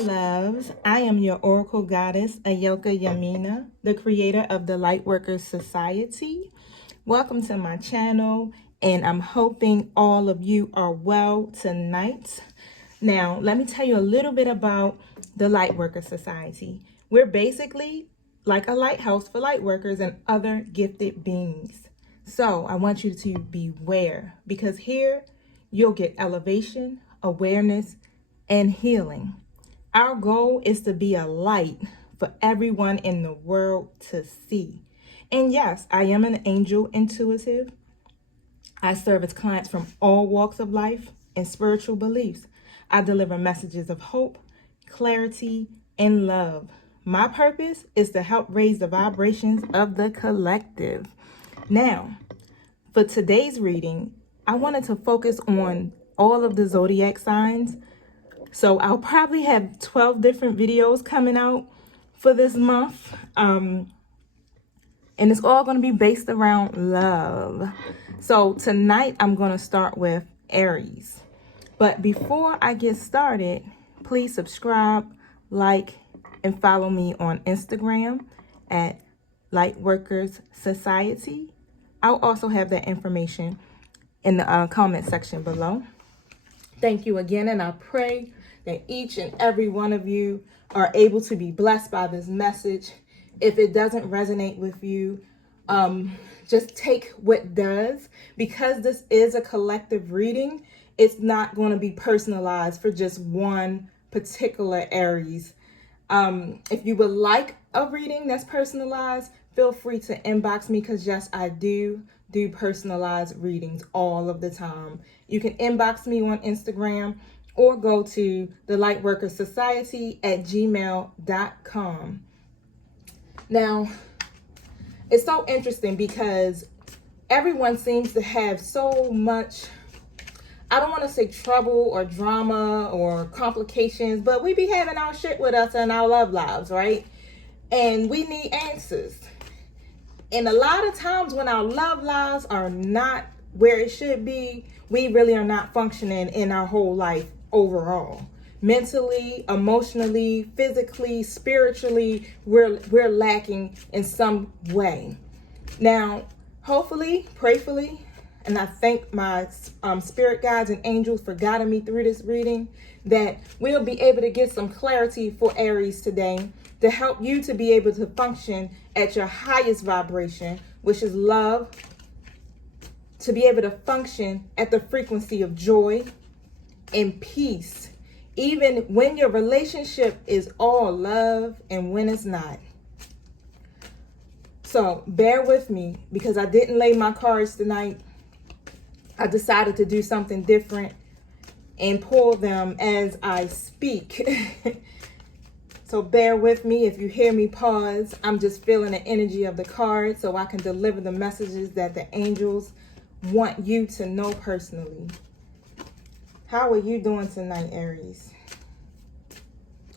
loves. I am your Oracle Goddess, Ayoka Yamina, the creator of the Lightworkers Society. Welcome to my channel, and I'm hoping all of you are well tonight. Now, let me tell you a little bit about the Lightworkers Society. We're basically like a lighthouse for lightworkers and other gifted beings. So I want you to beware, because here you'll get elevation, awareness, and healing. Our goal is to be a light for everyone in the world to see. And yes, I am an angel intuitive. I service clients from all walks of life and spiritual beliefs. I deliver messages of hope, clarity, and love. My purpose is to help raise the vibrations of the collective. Now, for today's reading, I wanted to focus on all of the zodiac signs. So I'll probably have 12 different videos coming out for this month. And it's all going to be based around love. So tonight I'm going to start with Aries. But before I get started, please subscribe, like, and follow me on Instagram at Lightworkers Society. I'll also have that information in the comment section below. Thank you again, and I pray that each and every one of you are able to be blessed by this message. If it doesn't resonate with you, just take what does. Because this is a collective reading, it's not going to be personalized for just one particular Aries. If you would like a reading that's personalized, feel free to inbox me, because yes, I do personalized readings all of the time. You can inbox me on Instagram or go to the Lightworkers Society at gmail.com. Now, it's so interesting because everyone seems to have so much, I don't want to say trouble or drama or complications, but we be having our shit with us in our love lives, right? And we need answers. And a lot of times when our love lives are not where it should be, we really are not functioning in our whole life overall. Mentally, emotionally, physically, spiritually, we're lacking in some way. Now, hopefully, prayerfully, and I thank my spirit guides and angels for guiding me through this reading, that we'll be able to get some clarity for Aries today to help you to be able to function at your highest vibration, which is love, to be able to function at the frequency of joy and peace, even when your relationship is all love and when it's not. So bear with me, because I didn't lay my cards tonight. I decided to do something different and pull them as I speak. So bear with me if you hear me pause. I'm just feeling the energy of the card so I can deliver the messages that the angels want you to know personally. How are you doing tonight, Aries?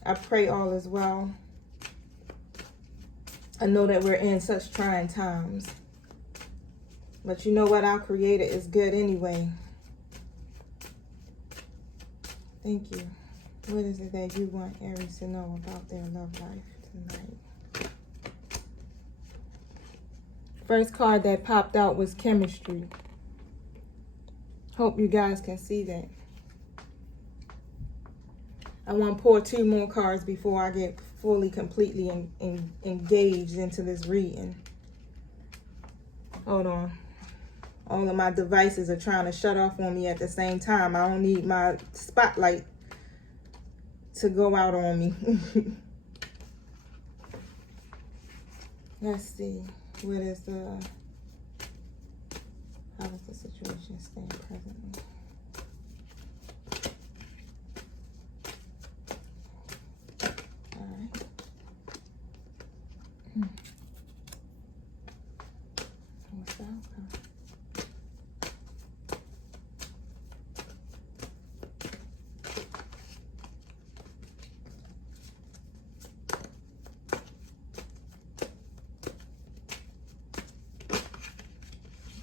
I pray all is well. I know that we're in such trying times, but you know what? Our Creator is good anyway. Thank you. What is it that you want Aries to know about their love life tonight? First card that popped out was chemistry. Hope you guys can see that. I want to pour 2 more cards before I get fully, completely engaged into this reading. Hold on. All of my devices are trying to shut off on me at the same time. I don't need my spotlight to go out on me. Let's see. What is how does the situation stand presently? All right. What's the outcome?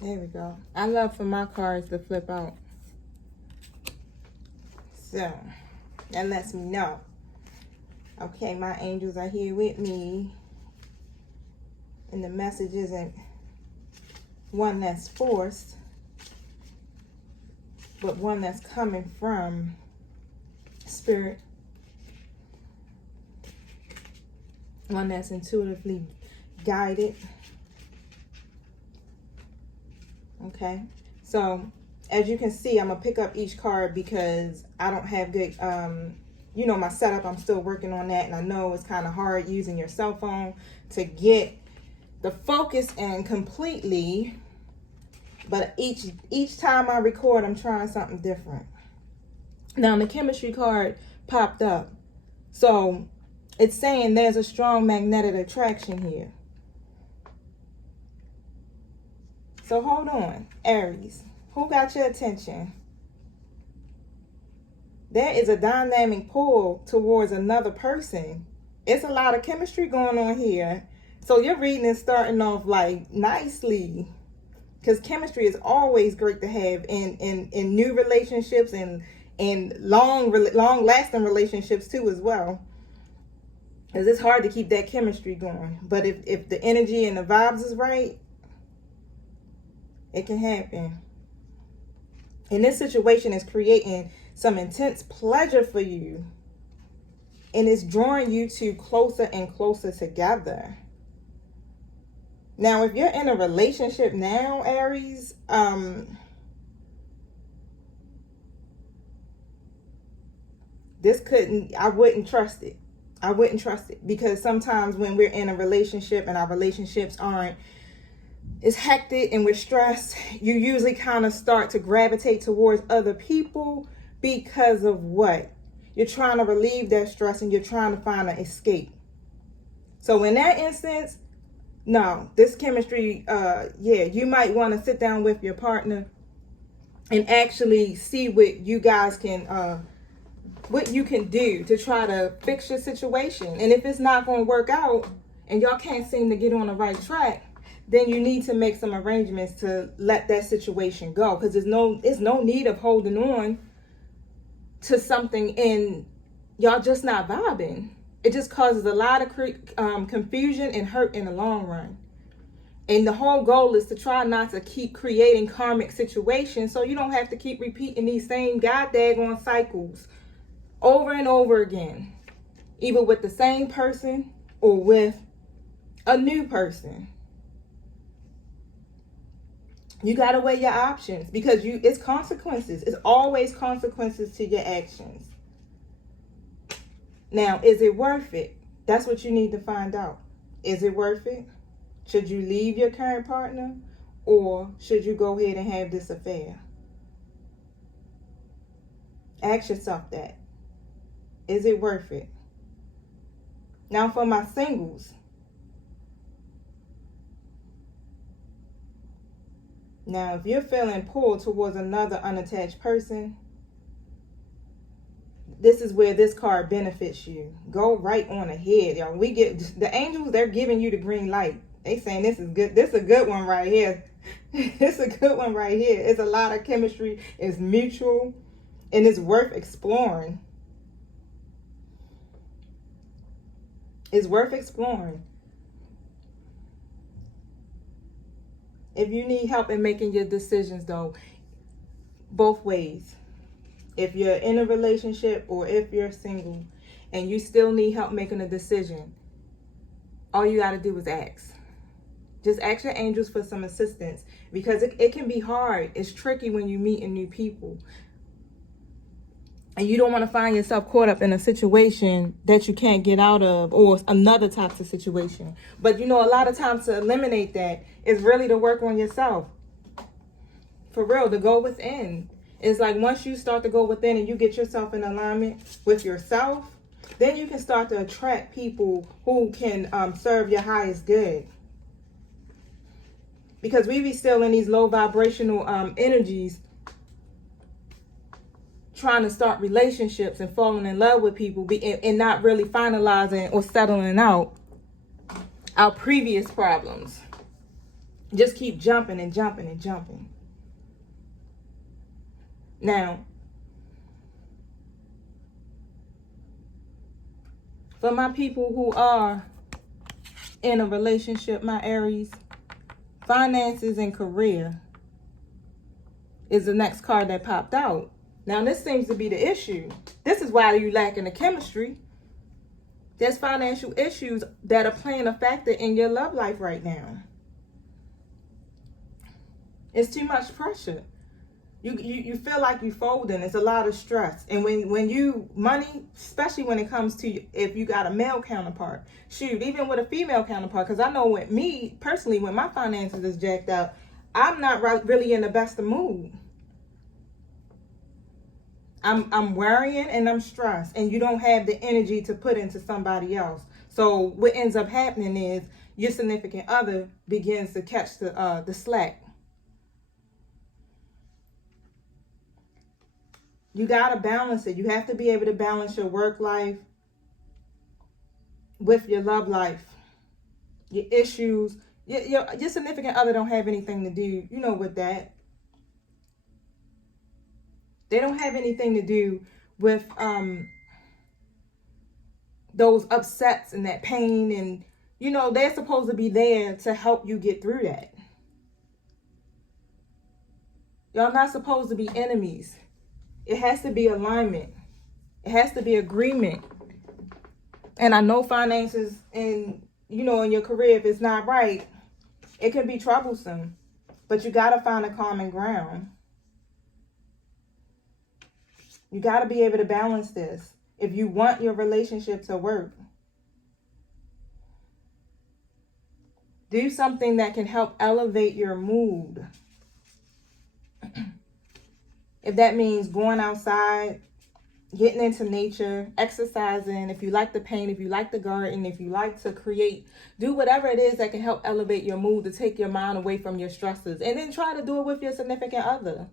There we go. I love for my cards to flip out. So, that lets me know Okay, my angels are here with me. And the message isn't one that's forced, but one that's coming from spirit. One that's intuitively guided. Okay, so as you can see, I'm gonna pick up each card because I don't have good my setup. I'm still working on that, and I know it's kind of hard using your cell phone to get the focus in completely, but each time I record, I'm trying something different. Now the chemistry card popped up, so it's saying there's a strong magnetic attraction here. So hold on, Aries, who got your attention? There is a dynamic pull towards another person. It's a lot of chemistry going on here. So your reading is starting off like nicely, because chemistry is always great to have in new relationships and long lasting relationships too as well, because it's hard to keep that chemistry going. But if the energy and the vibes is right, it can happen. And this situation is creating some intense pleasure for you, and it's drawing you two closer and closer together. Now, if you're in a relationship now, Aries, I wouldn't trust it. I wouldn't trust it, because sometimes when we're in a relationship and our relationships aren't, it's hectic and we're stressed, you usually kind of start to gravitate towards other people because of what? You're trying to relieve that stress and you're trying to find an escape. So in that instance, no, this chemistry, you might want to sit down with your partner and actually see what you guys can, what you can do to try to fix your situation. And if it's not going to work out and y'all can't seem to get on the right track, then you need to make some arrangements to let that situation go, because there's no need of holding on to something and y'all just not vibing. It just causes a lot of confusion and hurt in the long run. And the whole goal is to try not to keep creating karmic situations, so you don't have to keep repeating these same goddamn cycles over and over again, either with the same person or with a new person. You got to weigh your options, because it's consequences. It's always consequences to your actions. Now, is it worth it? That's what you need to find out. Is it worth it? Should you leave your current partner, or should you go ahead and have this affair? Ask yourself that. Is it worth it? Now, for my singles. Now, if you're feeling pulled towards another unattached person, this is where this card benefits you. Go right on ahead, y'all. We get the angels, they're giving you the green light. They saying this is good. This is a good one right here. It's a good one right here. It's a lot of chemistry. It's mutual, and it's worth exploring. It's worth exploring. If you need help in making your decisions, though, both ways. If you're in a relationship or if you're single and you still need help making a decision, all you got to do is ask. Just ask your angels for some assistance, because it can be hard. It's tricky when you meet new people. And you don't want to find yourself caught up in a situation that you can't get out of, or another toxic situation. But a lot of times to eliminate that is really to work on yourself. For real, to go within. It's like once you start to go within and you get yourself in alignment with yourself, then you can start to attract people who can serve your highest good. Because we be still in these low vibrational energies, trying to start relationships and falling in love with people and not really finalizing or settling out our previous problems. Just keep jumping and jumping and jumping. Now, For my people who are in a relationship, my Aries, finances and career is the next card that popped out. Now, this seems to be the issue. This is why you lacking the chemistry. There's financial issues that are playing a factor in your love life right now. It's too much pressure. You feel like you're folding. It's a lot of stress. And when you, money, especially when it comes to if you got a male counterpart, shoot, even with a female counterpart, because I know with me, personally, when my finances is jacked up, I'm not really in the best of mood. I'm worrying and I'm stressed, and you don't have the energy to put into somebody else. So what ends up happening is your significant other begins to catch the slack. You got to balance it. You have to be able to balance your work life with your love life, your issues. Your significant other don't have anything to do, with that. They don't have anything to do with those upsets and that pain. And, they're supposed to be there to help you get through that. Y'all not supposed to be enemies. It has to be alignment. It has to be agreement. And I know finances and, in your career, if it's not right, it can be troublesome. But you got to find a common ground. You got to be able to balance this if you want your relationship to work. Do something that can help elevate your mood. If that means going outside, getting into nature, exercising, if you like to paint, if you like to garden, if you like to create, do whatever it is that can help elevate your mood to take your mind away from your stresses. And then try to do it with your significant other.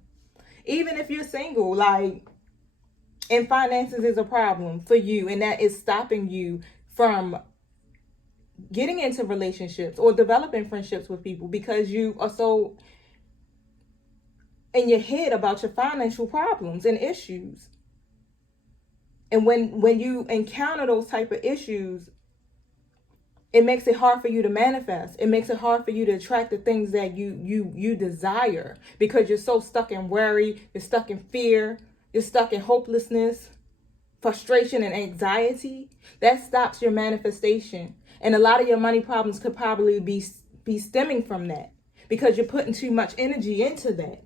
Even if you're single, and finances is a problem for you, and that is stopping you from getting into relationships or developing friendships with people because you are so in your head about your financial problems and issues. And when you encounter those type of issues, it makes it hard for you to manifest. It makes it hard for you to attract the things that you desire because you're so stuck in worry, you're stuck in fear, you're stuck in hopelessness, frustration, and anxiety. That stops your manifestation. And a lot of your money problems could probably be stemming from that because you're putting too much energy into that.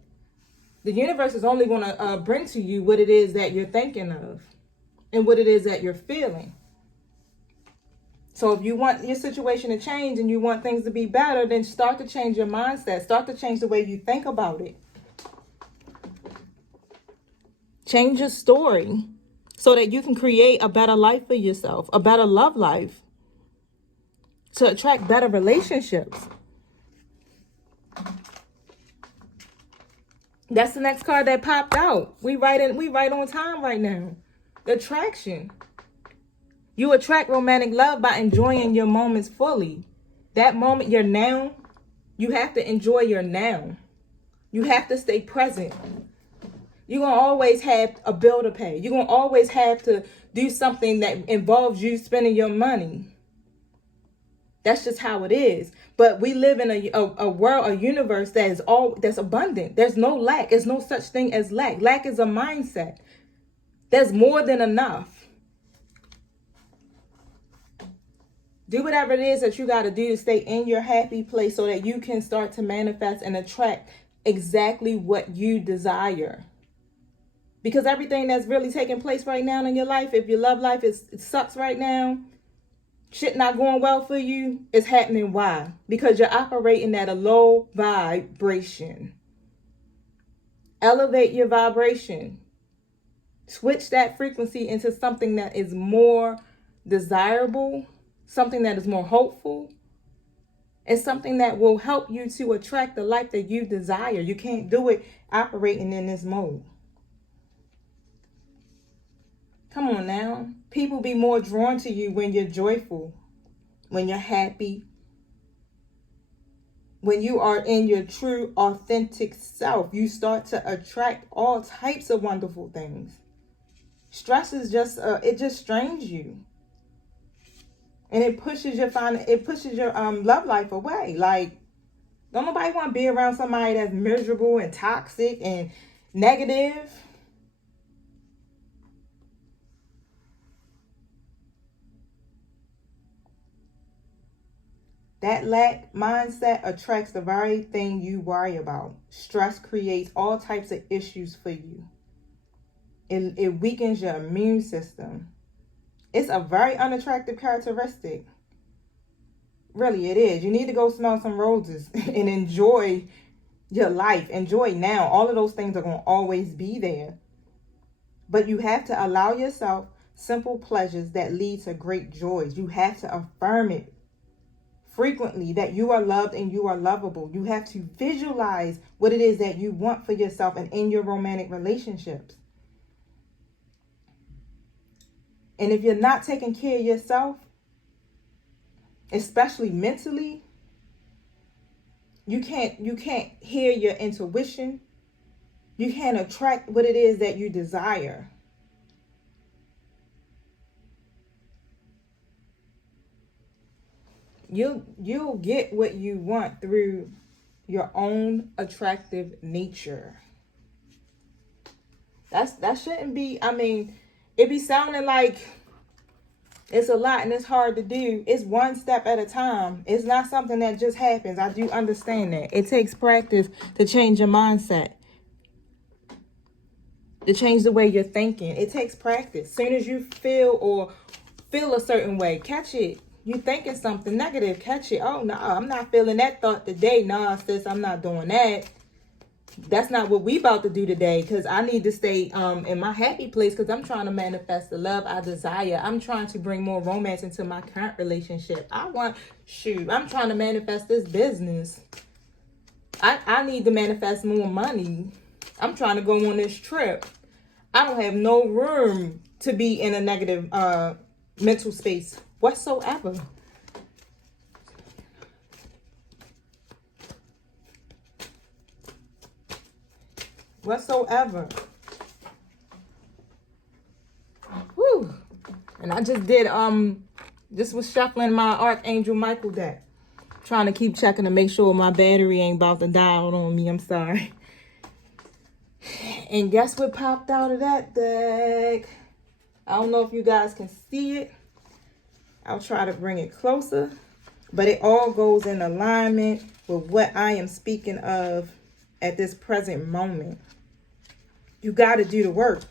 The universe is only going to bring to you what it is that you're thinking of and what it is that you're feeling. So if you want your situation to change and you want things to be better, then start to change your mindset. Start to change the way you think about it. Change your story so that you can create a better life for yourself, a better love life, to attract better relationships. That's the next card that popped out. We right on time right now. The attraction. You attract romantic love by enjoying your moments fully. That moment, your now, you have to enjoy your now. You have to stay present. You're going to always have a bill to pay. You're going to always have to do something that involves you spending your money. That's just how it is. But we live in a world, a universe that's abundant. There's no lack. There's no such thing as lack. Lack is a mindset. There's more than enough. Do whatever it is that you got to do to stay in your happy place so that you can start to manifest and attract exactly what you desire. Because everything that's really taking place right now in your life, if your love life it sucks right now, shit not going well for you, it's happening. Why? Because you're operating at a low vibration. Elevate your vibration. Switch that frequency into something that is more desirable, something that is more hopeful, and something that will help you to attract the life that you desire. You can't do it operating in this mode. Come on now. People be more drawn to you when you're joyful, when you're happy, when you are in your true, authentic self. You start to attract all types of wonderful things. Stress is just, it just strains you. And it pushes your love life away. Like, don't nobody want to be around somebody that's miserable and toxic and negative. That lack mindset attracts the very thing you worry about. Stress creates all types of issues for you. It weakens your immune system. It's a very unattractive characteristic. Really, it is. You need to go smell some roses and enjoy your life. Enjoy now. All of those things are going to always be there. But you have to allow yourself simple pleasures that lead to great joys. You have to affirm it frequently, that you are loved and you are lovable. You have to visualize what it is that you want for yourself and in your romantic relationships. And if you're not taking care of yourself, especially mentally, you can't hear your intuition. You can't attract what it is that you desire. You'll get what you want through your own attractive nature. That shouldn't be, I mean, it be sounding like it's a lot and it's hard to do. It's one step at a time. It's not something that just happens. I do understand that. It takes practice to change your mindset, to change the way you're thinking. It takes practice. As soon as you feel a certain way, catch it. You thinking something negative, catch it. Oh, no, I'm not feeling that thought today. Nah, sis, I'm not doing that. That's not what we about to do today, because I need to stay in my happy place, because I'm trying to manifest the love I desire. I'm trying to bring more romance into my current relationship. I'm trying to manifest this business. I need to manifest more money. I'm trying to go on this trip. I don't have no room to be in a negative mental space whatsoever. Whatsoever. Whew. And I just did just was shuffling my Archangel Michael deck. Trying to keep checking to make sure my battery ain't about to die out on me. I'm sorry. And guess what popped out of that deck? I don't know if you guys can see it. I'll try to bring it closer. But it all goes in alignment with what I am speaking of at this present moment. You got to do the work.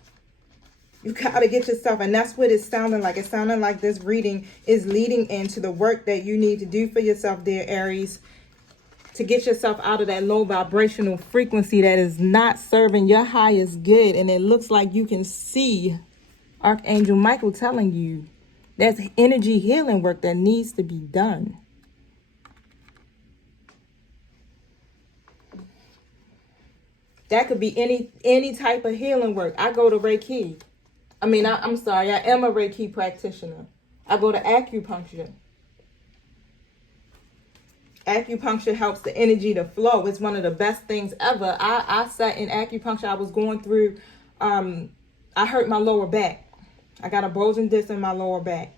You got to get yourself, and that's what it's sounding like. It's sounding like this reading is leading into the work that you need to do for yourself, dear Aries, to get yourself out of that low vibrational frequency that is not serving your highest good. And it looks like you can see Archangel Michael telling you there's energy healing work that needs to be done. That could be any type of healing work. I go to Reiki. I'm sorry, I am a Reiki practitioner. I go to acupuncture. Acupuncture helps the energy to flow. It's one of the best things ever. I sat in acupuncture. I was going through, I hurt my lower back. I got a bulging disc in my lower back.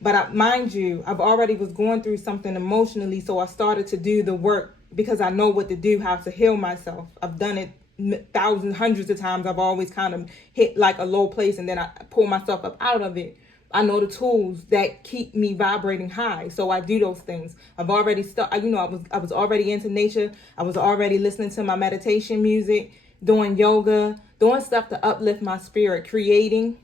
But mind you, I've already was going through something emotionally, so I started to do the work because I know what to do, how to heal myself. I've done it thousands, hundreds of times. I've always kind of hit like a low place and then I pull myself up out of it. I know the tools that keep me vibrating high, so I do those things. I've already I was already into nature. I was already listening to my meditation music, doing yoga, doing stuff to uplift my spirit, creating,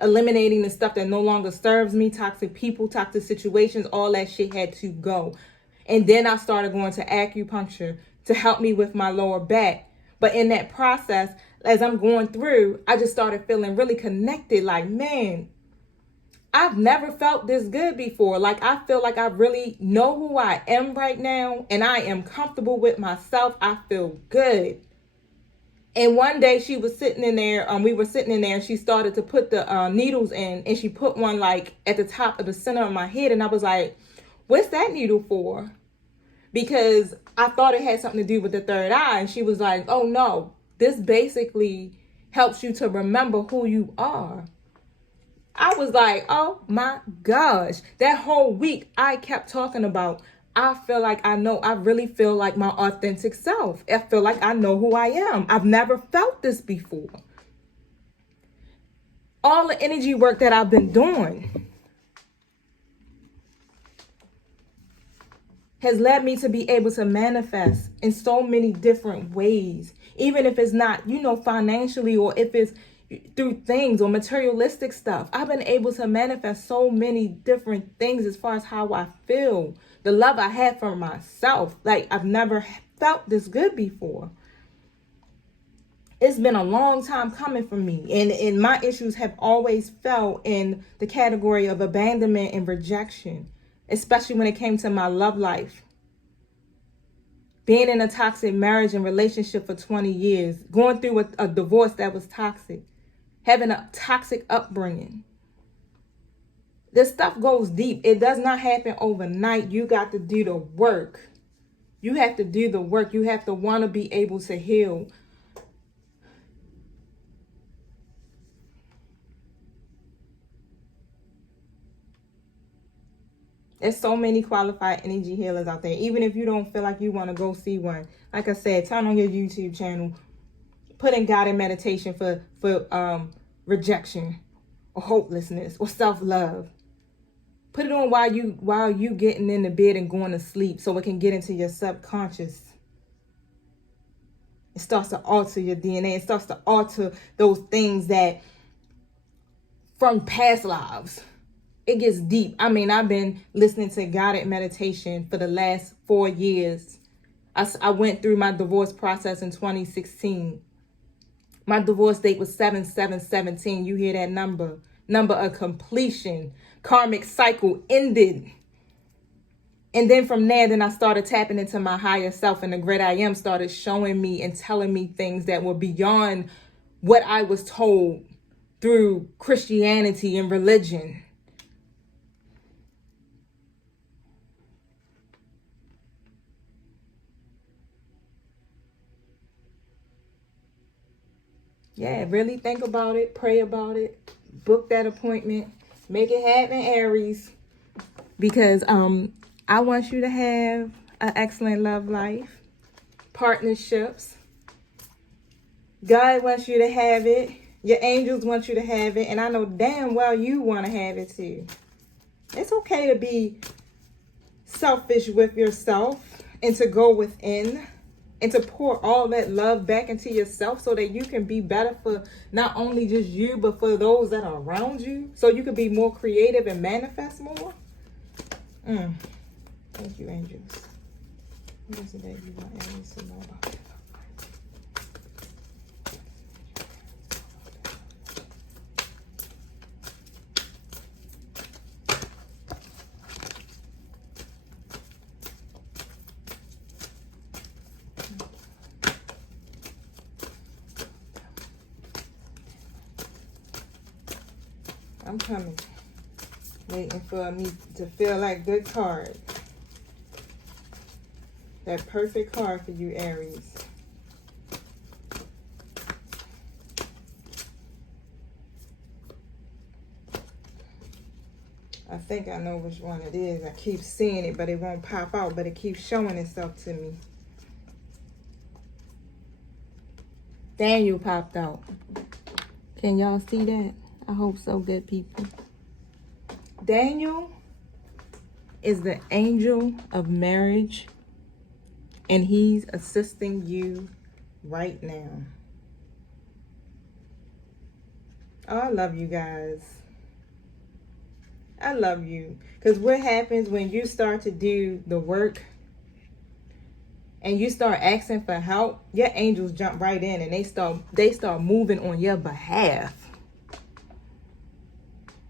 eliminating the stuff that no longer serves me, toxic people, toxic situations, all that shit had to go. And then I started going to acupuncture to help me with my lower back. But in that process, as I'm going through, I just started feeling really connected. Like, man, I've never felt this good before. Like, I feel like I really know who I am right now. And I am comfortable with myself. I feel good. And one day she was sitting in there, we were sitting in there, and she started to put the needles in, and she put one like at the top of the center of my head. And I was like, what's that needle for? Because I thought it had something to do with the third eye. And she was like, oh no, this basically helps you to remember who you are. I was like, oh my gosh. That whole week I kept talking about, I feel like I really feel like my authentic self. I feel like I know who I am. I've never felt this before. All the energy work that I've been doing has led me to be able to manifest in so many different ways. Even if it's not, financially, or if it's through things or materialistic stuff. I've been able to manifest so many different things as far as how I feel. The love I had for myself. Like, I've never felt this good before. It's been a long time coming for me. And my issues have always fell in the category of abandonment and rejection, especially when it came to my love life. Being in a toxic marriage and relationship for 20 years, going through a divorce that was toxic, having a toxic upbringing. This stuff goes deep. It does not happen overnight. You got to do the work. You have to do the work. You have to want to be able to heal. There's so many qualified energy healers out there. Even if you don't feel like you want to go see one, like I said, turn on your YouTube channel, put in guided meditation for rejection or hopelessness or self-love. Put it on while you getting in the bed and going to sleep, so it can get into your subconscious. It starts to alter your DNA. It starts to alter those things that from past lives. It gets deep. I mean, I've been listening to guided meditation for the last 4 years. I went through my divorce process in 2016. My divorce date was 7/7/17. You hear that number? Number of completion. Karmic cycle ended. And then from there, then I started tapping into my higher self, and the great I am started showing me and telling me things that were beyond what I was told through Christianity and religion. Yeah, really think about it, pray about it, book that appointment, make it happen, Aries. Because I want you to have an excellent love life, partnerships. God wants you to have it. Your angels want you to have it. And I know damn well you want to have it too. It's okay to be selfish with yourself and to go within and to pour all that love back into yourself so that you can be better for not only just you, but for those that are around you. So you can be more creative and manifest more. Thank you, angels. What is it that you want Aries to know about it? I'm coming. Waiting for me to feel like good card. That perfect card for you, Aries. I think I know which one it is. I keep seeing it, but it won't pop out, but it keeps showing itself to me. Daniel popped out. Can y'all see that? I hope so, good people. Daniel is the angel of marriage, and he's assisting you right now. Oh, I love you guys. I love you. Because what happens when you start to do the work and you start asking for help, your angels jump right in and they start moving on your behalf.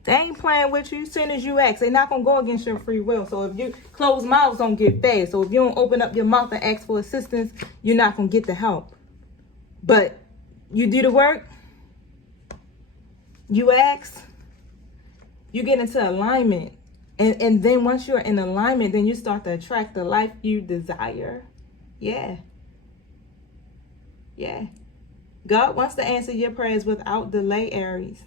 They ain't playing with you as soon as you ask. They're not going to go against your free will. So if you close mouths don't get fed. So if you don't open up your mouth and ask for assistance, you're not going to get the help. But you do the work. You ask. You get into alignment. And then once you're in alignment, then you start to attract the life you desire. Yeah. Yeah. God wants to answer your prayers without delay, Aries.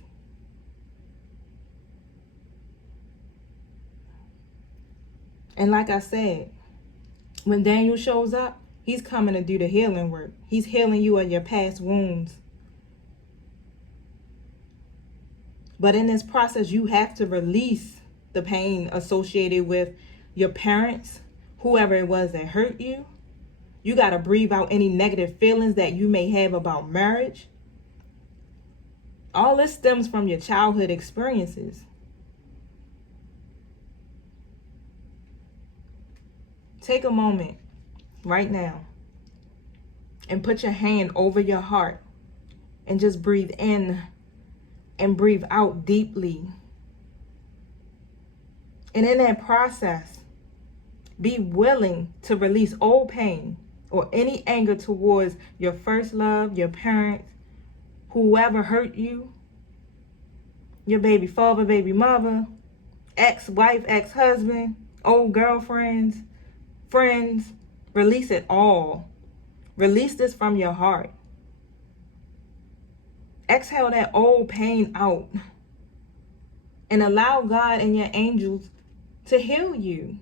And like I said, when Daniel shows up, he's coming to do the healing work. He's healing you of your past wounds. But in this process, you have to release the pain associated with your parents, whoever it was that hurt you. You got to breathe out any negative feelings that you may have about marriage. All this stems from your childhood experiences. Take a moment right now and put your hand over your heart and just breathe in and breathe out deeply. And in that process, be willing to release old pain or any anger towards your first love, your parents, whoever hurt you, your baby father, baby mother, ex-wife, ex-husband, old girlfriends, friends. Release it all. Release this from your heart. Exhale that old pain out and allow God and your angels to heal you.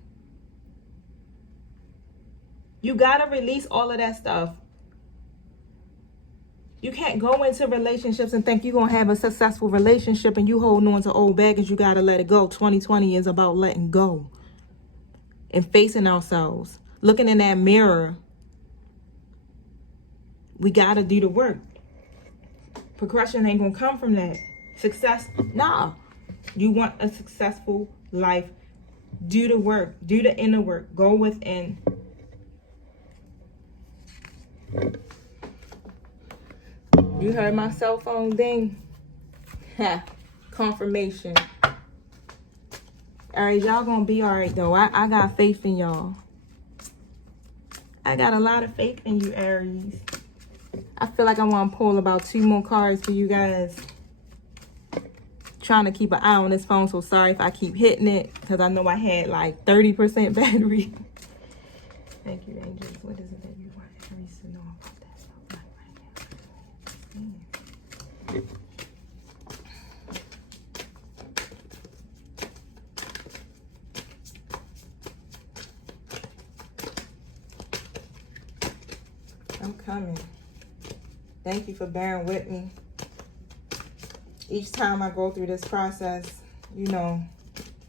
You got to release all of that stuff. You can't go into relationships and think you're going to have a successful relationship and you holding on to old baggage. You got to let it go. 2020 is about letting go and facing ourselves. Looking in that mirror. We got to do the work. Progression ain't going to come from that. Success, nah. You want a successful life. Do the work. Do the inner work. Go within. You heard my cell phone ding? Ha. Confirmation. Aries, y'all gonna be alright though. I got faith in y'all. I got a lot of faith in you, Aries. I feel like I want to pull about 2 more cards for you guys. Trying to keep an eye on this phone, so sorry if I keep hitting it, because I know I had like 30% battery. Thank you, angels. What is it that you want Aries to know about that stuff right now? I'm coming. Thank you for bearing with me. Each time I go through this process, you know,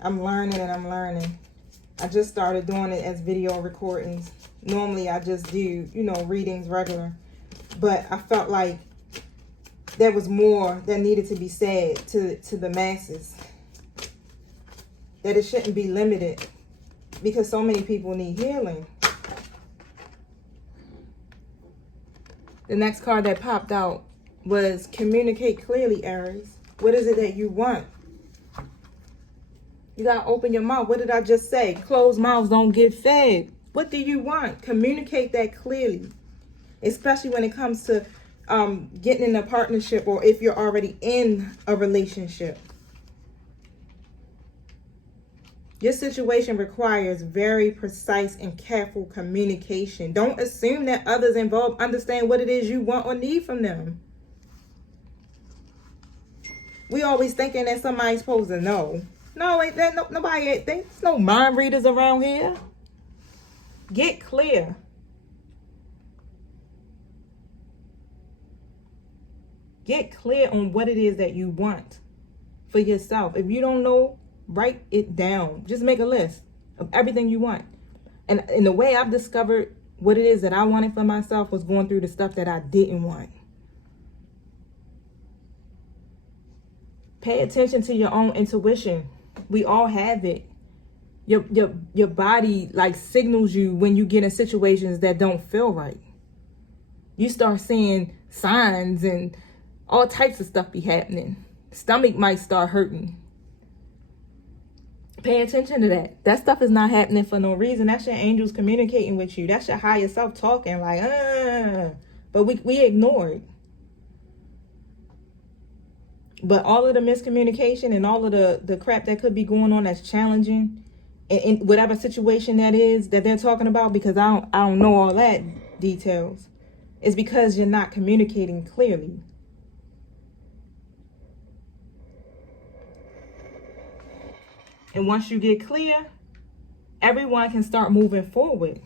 I'm learning and I'm learning. I just started doing it as video recordings. Normally I just do, you know, readings regular. But I felt like there was more that needed to be said to the masses. That it shouldn't be limited because so many people need healing. The next card that popped out was communicate clearly, Aries. What is it that you want? You got to open your mouth. What did I just say? Closed mouths don't get fed. What do you want? Communicate that clearly. Especially when it comes to getting in a partnership or if you're already in a relationship. Your situation requires very precise and careful communication. Don't assume that others involved understand what it is you want or need from them. We always thinking that somebody's supposed to know. No, ain't that nobody. There's no mind readers around here. Get clear. Get clear on what it is that you want for yourself. If you don't know, write it down. Just make a list of everything you want. And in the way I've discovered what it is that I wanted for myself was going through the stuff that I didn't want. Pay attention to your own intuition. We all have it. Your body like signals you when you get in situations that don't feel right. You start seeing signs and all types of stuff be happening. Stomach might start hurting. Pay attention to that. That stuff is not happening for no reason. That's your angels communicating with you. That's your higher self talking like, but we ignore it. But all of the miscommunication and all of the crap that could be going on that's challenging in whatever situation that is that they're talking about, because I don't know all that details, is because you're not communicating clearly. And once you get clear everyone can start moving forward.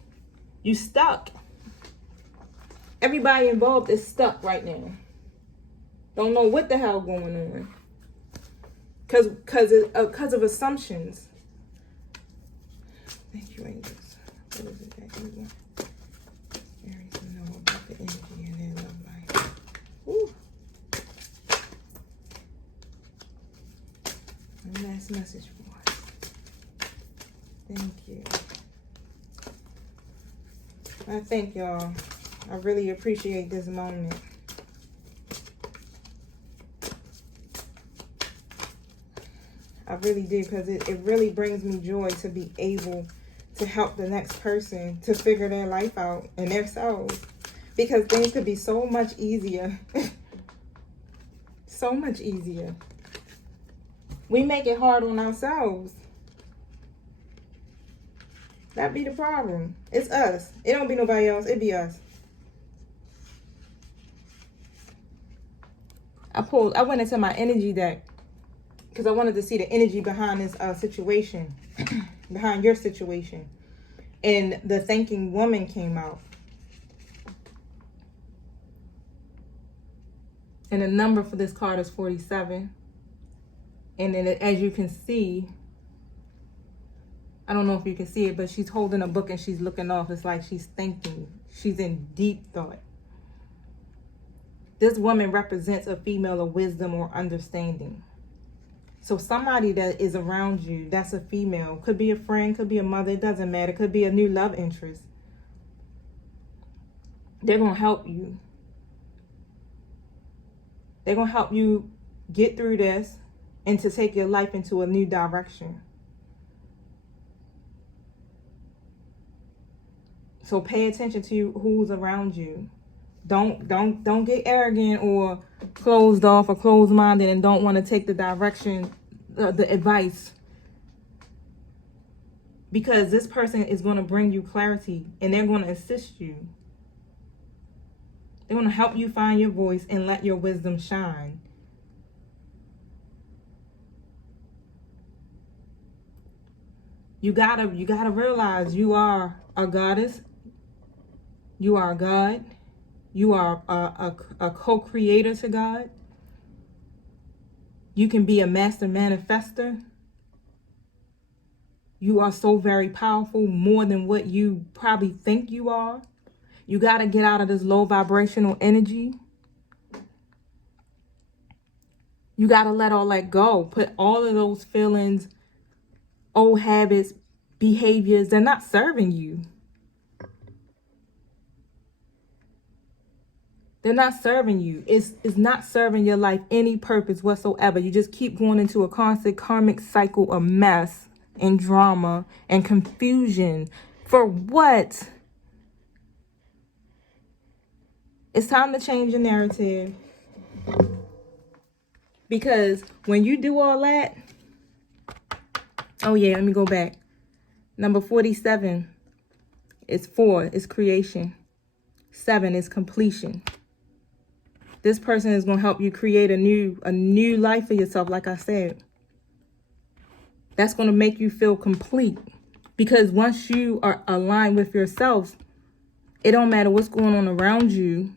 You stuck. Everybody involved is stuck right now. Don't know what the hell going on. Because of assumptions. Thank you, angels. What is it that you want? Aries to know about the energy in their love life. Woo. One last message for us. Thank you. I thank y'all. I really appreciate this moment. I really do, because it really brings me joy to be able to help the next person to figure their life out and themselves. Because things could be so much easier. So much easier. We make it hard on ourselves. That be the problem. It's us. It don't be nobody else. It be us. I went into my energy deck because I wanted to see the energy behind this situation, behind your situation. And the thanking woman came out. And the number for this card is 47. And then as you can see, I don't know if you can see it, but she's holding a book and she's looking off. It's like she's thinking. She's in deep thought. This woman represents a female of wisdom or understanding. So somebody that is around you, that's a female. Could be a friend, could be a mother, it doesn't matter. Could be a new love interest. They're going to help you. They're going to help you get through this and to take your life into a new direction. So pay attention to who's around you. Don't get arrogant or closed off or closed-minded and don't want to take the direction, the advice. Because this person is going to bring you clarity and they're going to assist you. They're going to help you find your voice and let your wisdom shine. You gotta realize you are a goddess. You are a God. You are a co-creator to God. You can be a master manifester. You are so very powerful, more than what you probably think you are. You got to get out of this low vibrational energy. You got to let all that go. Put all of those feelings, old habits, behaviors, they're not serving you. They're not serving you. It's not serving your life any purpose whatsoever. You just keep going into a constant karmic cycle of mess and drama and confusion. For what? It's time to change your narrative. Because when you do all that, oh yeah, let me go back. Number 47 is 4, is creation. 7 is completion. This person is going to help you create a new life for yourself, like I said. That's going to make you feel complete. Because once you are aligned with yourself, it don't matter what's going on around you.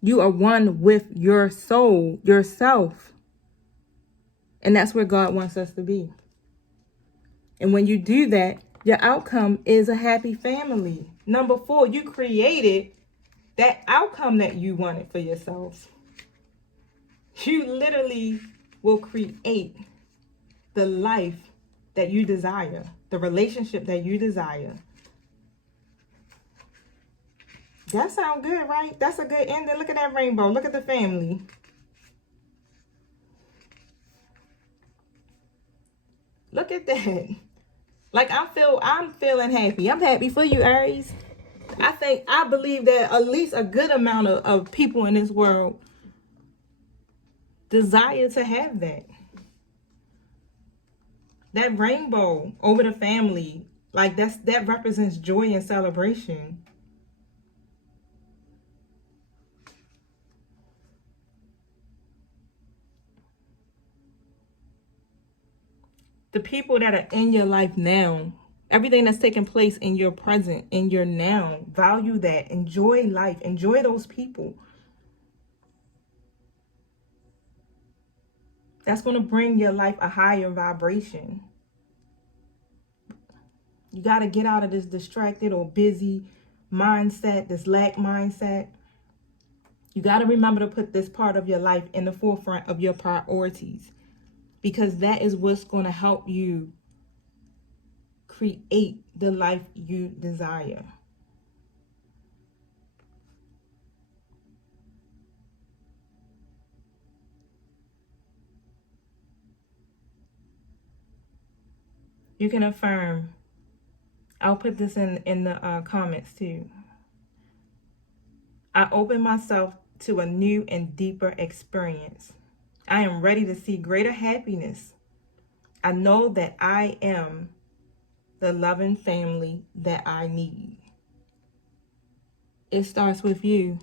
You are one with your soul, yourself. And that's where God wants us to be. And when you do that, your outcome is a happy family. Number 4, you created that outcome that you wanted for yourself. You literally will create the life that you desire, the relationship that you desire. That sounds good, right? That's a good ending. Look at that rainbow. Look at the family. Look at that. Like I'm feeling happy. I'm happy for you, Aries. I believe that at least a good amount of people in this world desire to have that. That rainbow over the family, like that represents joy and celebration. The people that are in your life now, everything that's taking place in your present, in your now, value that. Enjoy life. Enjoy those people. That's going to bring your life a higher vibration. You got to get out of this distracted or busy mindset, this lack mindset. You got to remember to put this part of your life in the forefront of your priorities, because that is what's going to help you create the life you desire. You can affirm. I'll put this in the comments too. I open myself to a new and deeper experience. I am ready to see greater happiness. I know that I am the loving family that I need. It starts with you.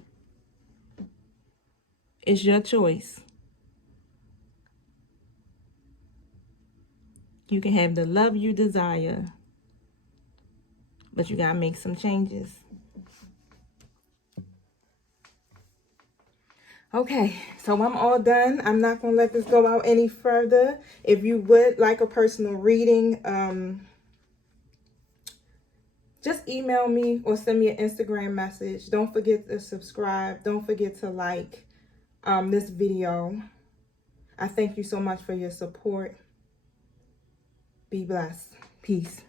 It's your choice. You can have the love you desire, but you got to make some changes. Okay, so I'm all done. I'm not going to let this go out any further. If you would like a personal reading, just email me or send me an Instagram message. Don't forget to subscribe. Don't forget to like this video. I thank you so much for your support. Be blessed. Peace.